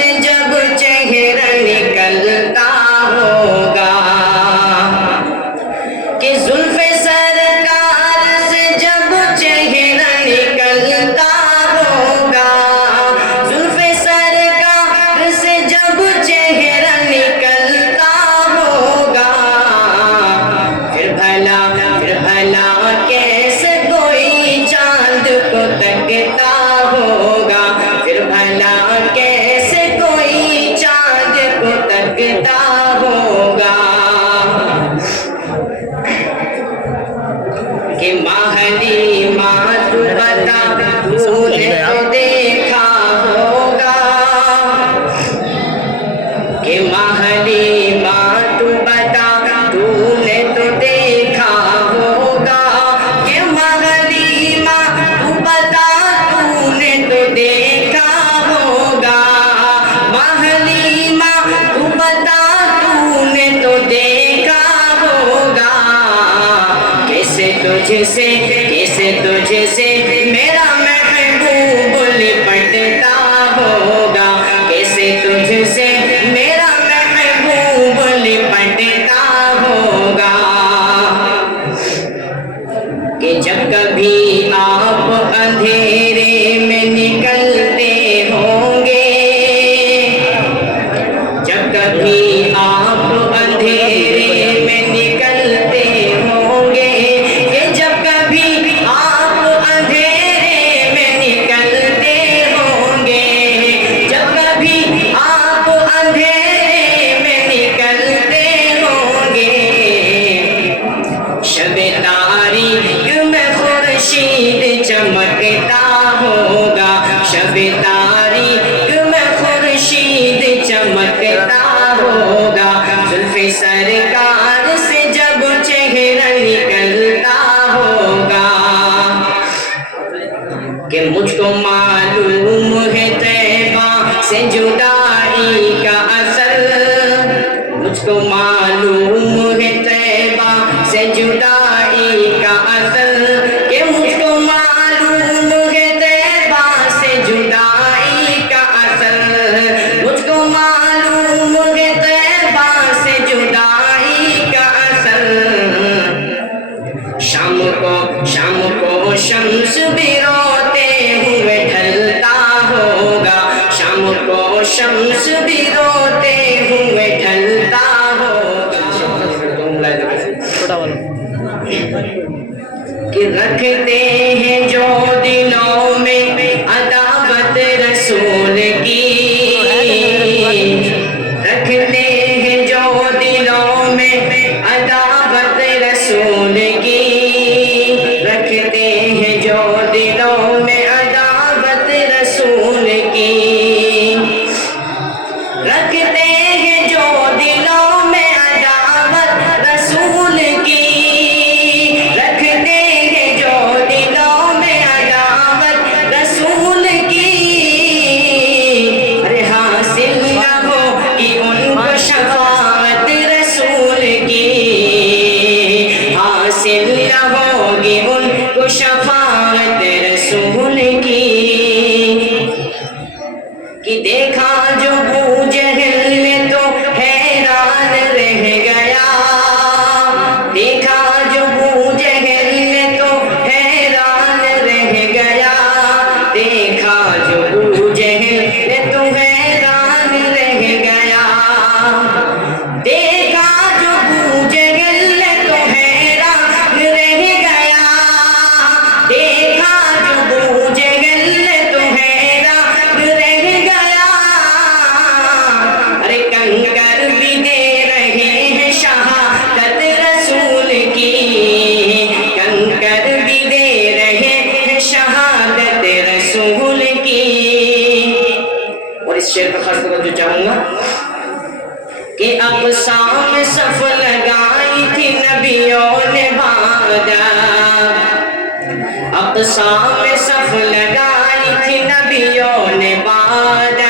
سے جب چہرہ نکلتا ہوگا، کہ زلف سرکار سے جب چہرہ نکلتا ہوگا، زلف سرکار سے جب چہرہ نکلتا ہوگا، پھر بھلا کیسے کوئی چاند کو تکتا ہوگا، پھر بھلا کیسے کوئی چاند کو تکتا ہوگا، کہ حلیمہ تو بتا تو نے تو دیکھا ہوگا، کہ حلیمہ تو بتا تو نے تو دیکھا ہوگا، کہ حلیمہ تو بتا تو نے تو دیکھا ہوگا، حلیمہ تو بتا تو نے تو دیکھا ہوگا، کیسے تجھ سے میرا محبوب لپٹتا ہوگا، کیسے تجھ سے میرا محبوب لپٹتا ہوگا، کہ جب کبھی آپ اندھیرے میں نکلتے ہوں گے، جب کبھی آپ اندھیرے میں نکلتے ہوں گے، کہ جب کبھی آپ اندھیرے میں نکلتے ہوں گے، جب کبھی آپ اندھیرے میں نکلتے ہوں گے، شب تاریک میں خورشید چمکتا ہوگا، شب تاریک میں خورشید چمکتا ہوگا، زلف سرکار سے جب چہرہ نکلتا ہوگا، کہ مجھ کو معلوم ہے طیبہ سے جدائی کا اثر، مجھ کو معلوم ہے طیبہ سے جدائی کا اثر، کہ مجھ کو معلوم ہے طیبہ سے جدائی کا اثر، مجھ کو معلوم ہے طیبہ سے جدائی کا اثر، شام کو شمس بھی روتے ہوئے ڈھلتا ہوگا، شام کو شمس بھی روتے ہوئے ڈھلتا ہوگا، کہ رکھتے ہیں جو دلوں میں عداوت رسول کی، رکھتے ہیں جو دلوں میں عداوت رسول کی، رکھتے ہیں جو دلوں میں عداوت رسول کی، رکھتے ہیں جو دلوں میں عداوت رسول کی، رکھتے ہیں جو دلوں میں عداوت رسول کی، ارے حاصل نہ ہوگی ان کو شفاعت رسول کی، حاصل نہ ہوگی ان کو شفاعت رسول کی، کہ دیکھا جو ابو جہل نے تو حیران رہ گیا، دیکھا جو ابو جہل نے تو حیران رہ گیا، دیکھا جو ابو جہل نے تو حیران رہ گیا، دیکھا جو ابو جہل نے تو حیران رہ گیا، دیکھا جو ابو جہل نے تو حیران رہ گیا، ارے کنکر بھی دے رہے ہیں شہادت رسول کی، کنکر بھی دے رہے ہیں شہادت رسول کی، اور اس شعر پر خاص توجہ چاہوں گا، کہ اقصا میں صف لگائی تھی نبیوں نے بعدا، اقصا میں صف لگائی تھی نبیوں نے بعدا،